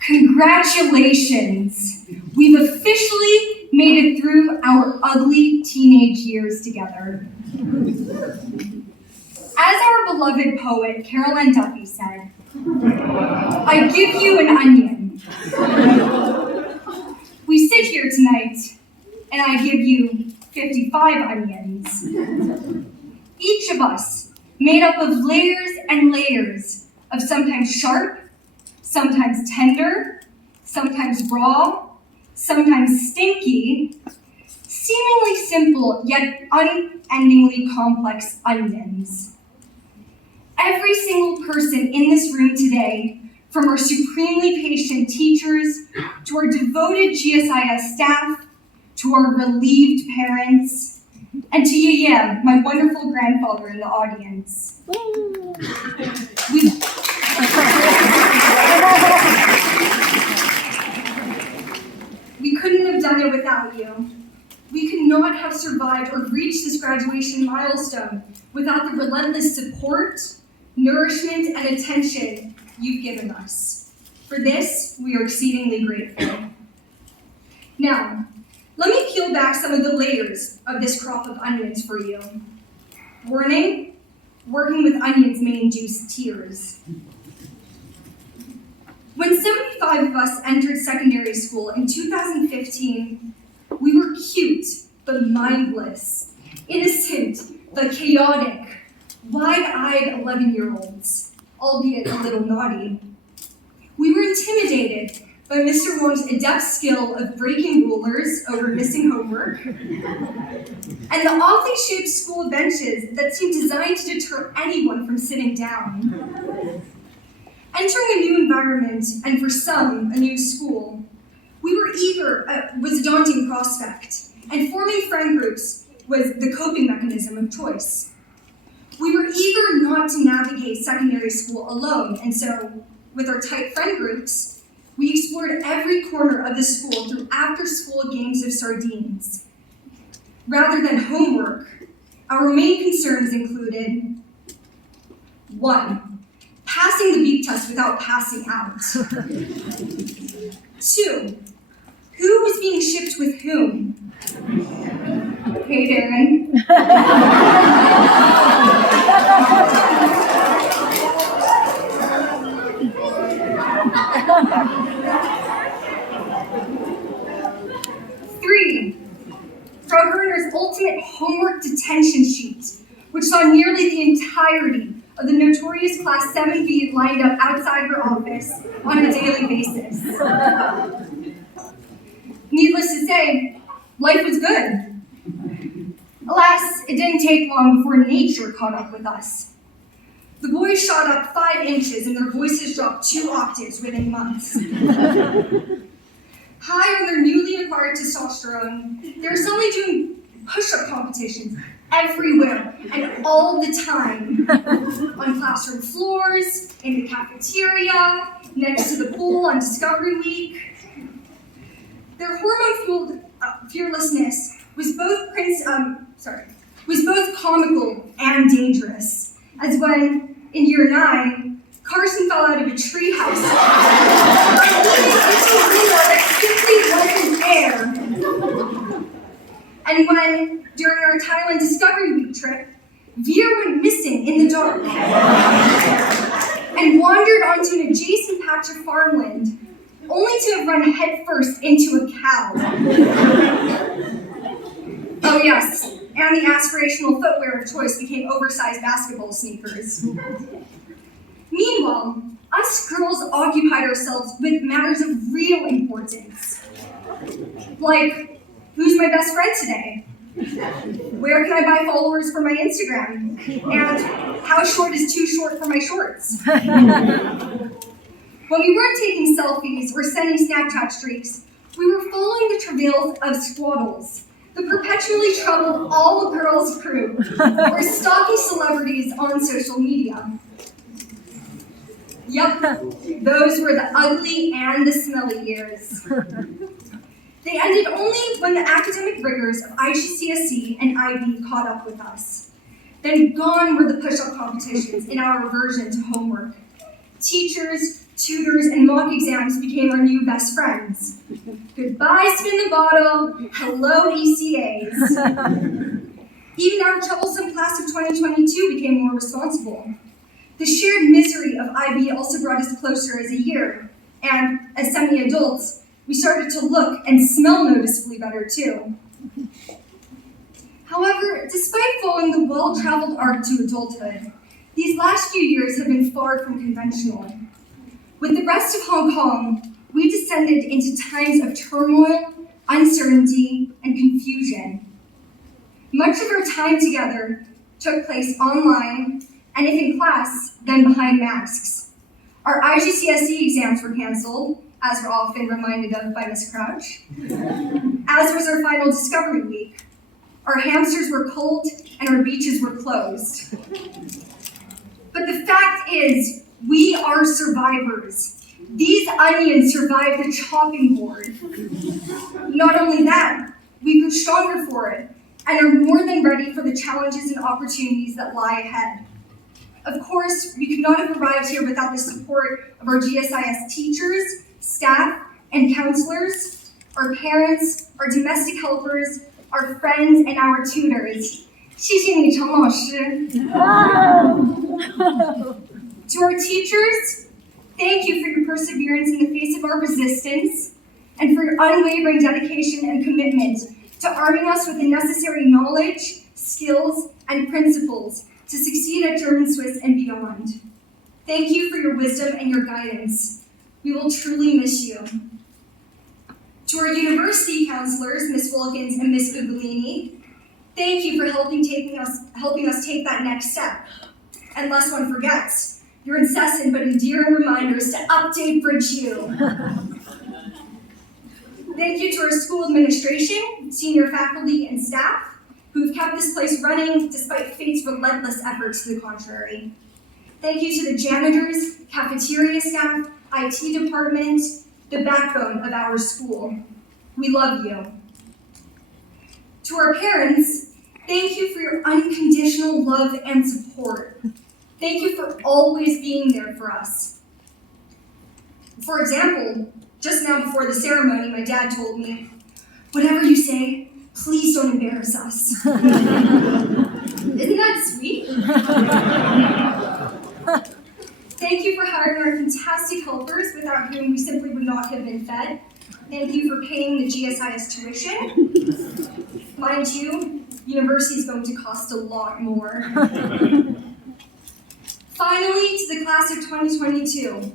Congratulations! We've officially made it through our ugly teenage years together. As our beloved poet Caroline Duffy said, I give you an onion. We sit here tonight, and I give you 55 onions. Each of us made up of layers and layers of sometimes sharp, sometimes tender, sometimes raw, sometimes stinky, seemingly simple yet unendingly complex onions. Every single person in this room today, from our supremely patient teachers, to our devoted GSIS staff, to our relieved parents, and to Yaya, my wonderful grandfather in the audience. We couldn't have done it without you. We could not have survived or reached this graduation milestone without the relentless support, nourishment, and attention you've given us. For this, we are exceedingly grateful. Now, let me peel back some of the layers of this crop of onions for you. Warning, working with onions may induce tears. When 75 of us entered secondary school in 2015, we were cute but mindless, innocent but chaotic, wide-eyed 11-year-olds, albeit a little naughty. We were intimidated by Mr. Wong's adept skill of breaking rulers over missing homework, and the oddly shaped school benches that seemed designed to deter anyone from sitting down. Entering a new environment, and for some, a new school, was a daunting prospect, and forming friend groups was the coping mechanism of choice. We were eager not to navigate secondary school alone, and so, with our tight friend groups, we explored every corner of the school through after-school games of sardines. Rather than homework, our main concerns included 1. Passing the beep test without passing out. 2. Who was being shipped with whom? Hey, Darren. 3. Frau Herner's ultimate homework detention sheet, which saw nearly the entirety of the notorious Class 7B lined up outside her office on a daily basis. Needless to say, life was good. Alas, it didn't take long before nature caught up with us. The boys shot up 5 inches and their voices dropped 2 octaves within months. High on their newly acquired testosterone, they were suddenly doing push-up competitions everywhere and all the time. On classroom floors, in the cafeteria, next to the pool on Discovery Week. Their hormone-fueled fearlessness was both comical and dangerous, as when, in year 9, Carson fell out of a treehouse into a window that simply wasn't air. And when, during our Thailand Discovery Week trip, Veer went missing in the dark and wandered onto an adjacent patch of farmland, only to have run headfirst into a cow. Oh yes, and the aspirational footwear of choice became oversized basketball sneakers. Meanwhile, us girls occupied ourselves with matters of real importance. Like, who's my best friend today? Where can I buy followers for my Instagram? And how short is too short for my shorts? When we weren't taking selfies or sending Snapchat streaks, we were following the travails of squaddles, the perpetually troubled all-girls crew, or stalking celebrities on social media. Yup, those were the ugly and the smelly years. They ended only when the academic rigors of IGCSE and IB caught up with us. Then gone were the push-up competitions in our aversion to homework. Teachers, tutors, and mock exams became our new best friends. Goodbye, spin the bottle. Hello, ECAs. Even our troublesome class of 2022 became more responsible. The shared misery of IB also brought us closer as a year, and as semi-adults, we started to look and smell noticeably better too. However, despite following the well-traveled arc to adulthood, these last few years have been far from conventional. With the rest of Hong Kong, we descended into times of turmoil, uncertainty, and confusion. Much of our time together took place online, and if in class, then behind masks. Our IGCSE exams were canceled, as we're often reminded of by Ms. Crouch, as was our final discovery week. Our hamsters were cold, and our beaches were closed. But the fact is, we are survivors. These onions survived the chopping board. Not only that, we grew stronger for it, and are more than ready for the challenges and opportunities that lie ahead. Of course, we could not have arrived here without the support of our GSIS teachers, staff, and counselors, our parents, our domestic helpers, our friends, and our tutors. 谢谢你，陈老师. To our teachers, thank you for your perseverance in the face of our resistance, and for your unwavering dedication and commitment to arming us with the necessary knowledge, skills, and principles to succeed at German Swiss and beyond. Thank you for your wisdom and your guidance. We will truly miss you. To our university counselors, Ms. Wilkins and Ms. Guglini, thank you for helping us take that next step. And lest one forgets, your incessant but endearing reminders to update Bridge U. Thank you to our school administration, senior faculty, and staff who've kept this place running despite fate's relentless efforts to the contrary. Thank you to the janitors, cafeteria staff, IT department, the backbone of our school. We love you. To our parents, thank you for your unconditional love and support. Thank you for always being there for us. For example, just now before the ceremony, my dad told me, "Whatever you say, please don't embarrass us." Isn't that sweet? Thank you for hiring our fantastic helpers, without whom we simply would not have been fed. Thank you for paying the GSIS tuition. Mind you, university is going to cost a lot more. Finally, to the class of 2022.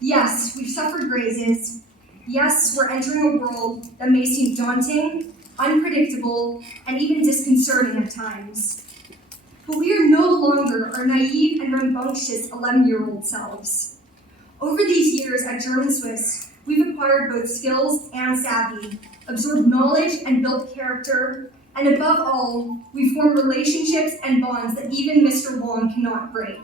Yes, we've suffered grazes. Yes, we're entering a world that may seem daunting, unpredictable, and even disconcerting at times. But we are no longer our naive and rambunctious 11-year-old selves. Over these years at German Swiss, we've acquired both skills and savvy, absorbed knowledge and built character, and above all, we formed relationships and bonds that even Mr. Wong cannot break.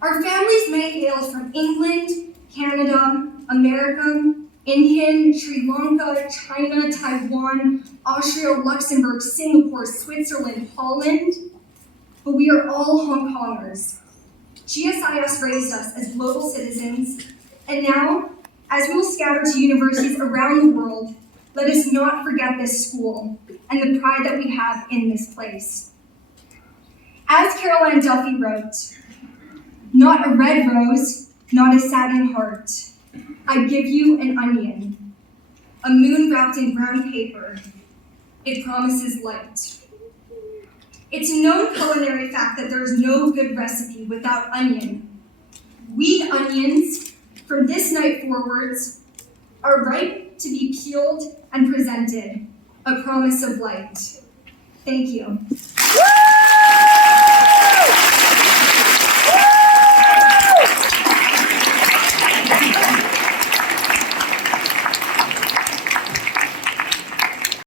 Our families may hail from England, Canada, America, Indian, Sri Lanka, China, Taiwan, Austria, Luxembourg, Singapore, Switzerland, Holland, but we are all Hong Kongers. GSIS raised us as global citizens, and now, as we will scatter to universities around the world, let us not forget this school and the pride that we have in this place. As Caroline Duffy wrote, "Not a red rose, not a sagging heart. I give you an onion, a moon wrapped in brown paper. It promises light." It's a known culinary fact that there is no good recipe without onion. We onions, from this night forwards, are ripe to be peeled and presented, a promise of light. Thank you.